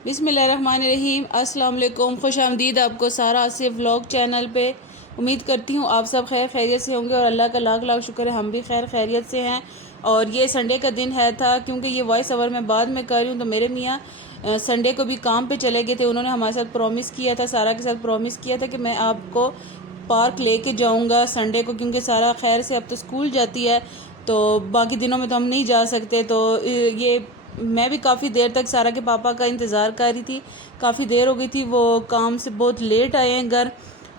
बिस्मिल्लाहिर्रहमानिर्रहीम। अस्सलाम वालेकुम, खुश आमदीद आपको सारा आसिफ व्लॉग चैनल पे। उम्मीद करती हूँ आप सब खैर खैरियत से होंगे और अल्लाह का लाख लाख शुक्र है हम भी खैर खैरियत से हैं। और ये संडे का दिन है था, क्योंकि ये वॉइस ओवर मैं बाद में कर रही हूँ। तो मेरे मियाँ संडे को भी काम पे चले गए थे। उन्होंने हमारे साथ प्रॉमिस किया था, सारा के साथ प्रॉमिस किया था कि मैं आपको पार्क लेके जाऊँगा संडे को, क्योंकि सारा खैर से अब तो स्कूल जाती है, तो बाकी दिनों में तो हम नहीं जा सकते। तो ये मैं भी काफ़ी देर तक सारा के पापा का इंतज़ार कर रही थी। काफ़ी देर हो गई थी, वो काम से बहुत लेट आए हैं घर।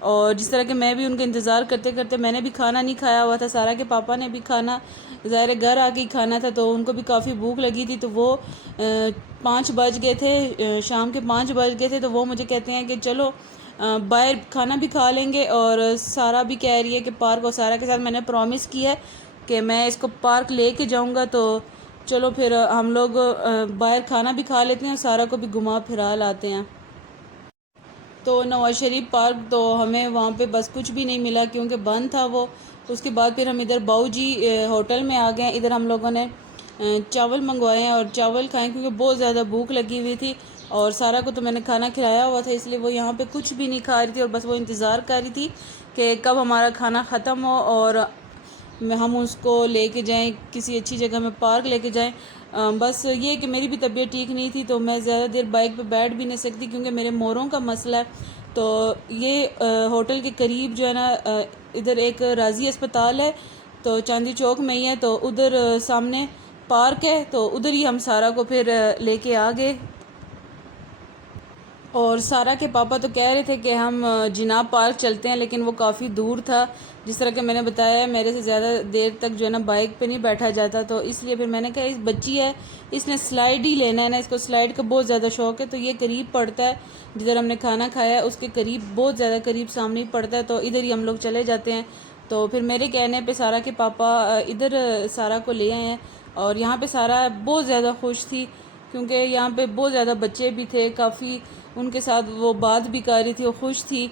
और जिस तरह के मैं भी उनका इंतज़ार करते करते मैंने भी खाना नहीं खाया हुआ था, सारा के पापा ने भी खाना ज़ाहिर घर आके ही खाना था, तो उनको भी काफ़ी भूख लगी थी। तो वो 5 बज गए थे, शाम के 5 बज गए थे। तो वो मुझे कहते हैं कि चलो बाहर खाना भी खा लेंगे। और सारा भी कह रही है कि पार्क, और सारा के साथ मैंने प्रॉमिस किया है कि मैं इसको पार्क लेके जाऊंगा। तो चलो फिर हम लोग बाहर खाना भी खा लेते हैं और सारा को भी घुमा फिरा लाते हैं। तो नवाज शरीफ पार्क तो हमें वहाँ पे बस कुछ भी नहीं मिला, क्योंकि बंद था वो। तो उसके बाद फिर हम इधर बाऊजी होटल में आ गए। इधर हम लोगों ने चावल मंगवाए हैं और चावल खाएं, क्योंकि बहुत ज़्यादा भूख लगी हुई थी। और सारा को तो मैंने खाना खिलाया हुआ था, इसलिए वो यहाँ पे कुछ भी नहीं खा रही थी और बस वो इंतज़ार कर रही थी कि कब हमारा खाना ख़त्म हो और हम उसको लेके जाएं किसी अच्छी जगह में, पार्क लेके जाएं। बस ये कि मेरी भी तबीयत ठीक नहीं थी, तो मैं ज़्यादा देर बाइक पे बैठ भी नहीं सकती, क्योंकि मेरे मोरों का मसला है। तो ये होटल के करीब जो है ना, इधर एक राजी अस्पताल है, तो चांदी चौक में ही है। तो उधर सामने पार्क है, तो उधर ही हम सारा को फिर लेके आ गए। और सारा के पापा तो कह रहे थे कि हम जिनाब पार्क चलते हैं, लेकिन वो काफ़ी दूर था। जिस तरह के मैंने बताया, मेरे से ज़्यादा देर तक जो है ना बाइक पे नहीं बैठा जाता, तो इसलिए फिर मैंने कहा इस बच्ची है, इसने स्लाइड ही लेना है ना, इसको स्लाइड का बहुत ज़्यादा शौक़ है। तो ये करीब पड़ता है, जिधर हमने खाना खाया है उसके करीब, बहुत ज़्यादा करीब सामने ही पड़ता है, तो इधर ही हम लोग चले जाते हैं। तो फिर मेरे कहने पर सारा के पापा इधर सारा को ले आए हैं। और यहाँ पर सारा बहुत ज़्यादा खुश थी, क्योंकि यहाँ पे बहुत ज़्यादा बच्चे भी थे, काफ़ी उनके साथ वो बात भी कर रही थी, वो खुश थी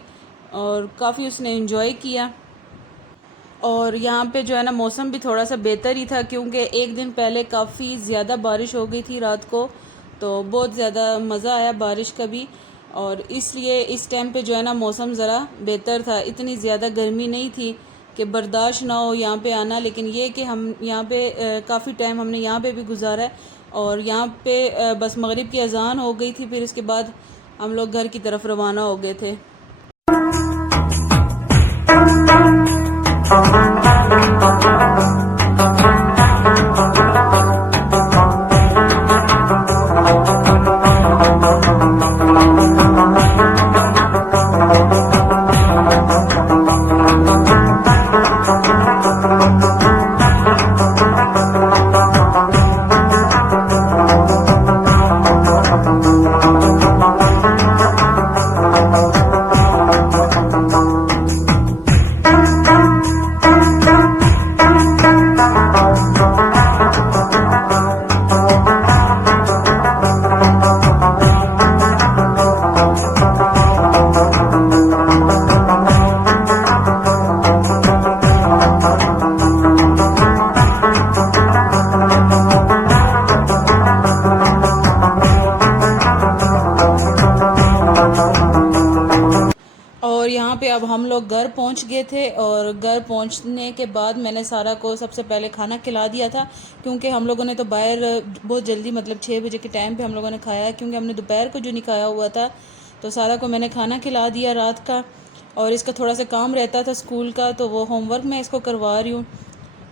और काफ़ी उसने एंजॉय किया। और यहाँ पे जो है ना मौसम भी थोड़ा सा बेहतर ही था, क्योंकि एक दिन पहले काफ़ी ज़्यादा बारिश हो गई थी रात को, तो बहुत ज़्यादा मज़ा आया बारिश का भी। और इसलिए इस टाइम पे जो है ना मौसम ज़रा बेहतर था, इतनी ज़्यादा गर्मी नहीं थी कि बर्दाश्त ना हो यहाँ पे आना। लेकिन ये कि हम यहाँ पे काफ़ी टाइम हमने यहाँ पे भी गुजारा है। और यहाँ पे बस मगरिब की अज़ान हो गई थी, फिर इसके बाद हम लोग घर की तरफ रवाना हो गए थे। और यहाँ पे अब हम लोग घर पहुँच गए थे। और घर पहुँचने के बाद मैंने सारा को सबसे पहले खाना खिला दिया था, क्योंकि हम लोगों ने तो बाहर बहुत जल्दी, मतलब 6 बजे के टाइम पे हम लोगों ने खाया, क्योंकि हमने दोपहर को जो नहीं खाया हुआ था। तो सारा को मैंने खाना खिला दिया रात का। और इसका थोड़ा सा काम रहता था स्कूल का, तो वो होमवर्क मैं इसको करवा रही हूँ।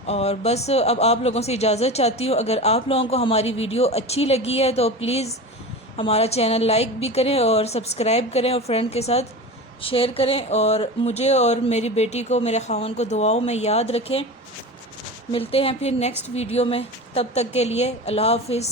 और बस अब आप लोगों से इजाज़त चाहती हूँ। अगर आप लोगों को हमारी वीडियो अच्छी लगी है तो प्लीज़ हमारा चैनल लाइक भी करें और सब्सक्राइब करें और फ्रेंड के साथ शेयर करें। और मुझे और मेरी बेटी को, मेरे ख़ावंद को दुआओं में याद रखें। मिलते हैं फिर नेक्स्ट वीडियो में, तब तक के लिए अल्लाह हाफ़िज़।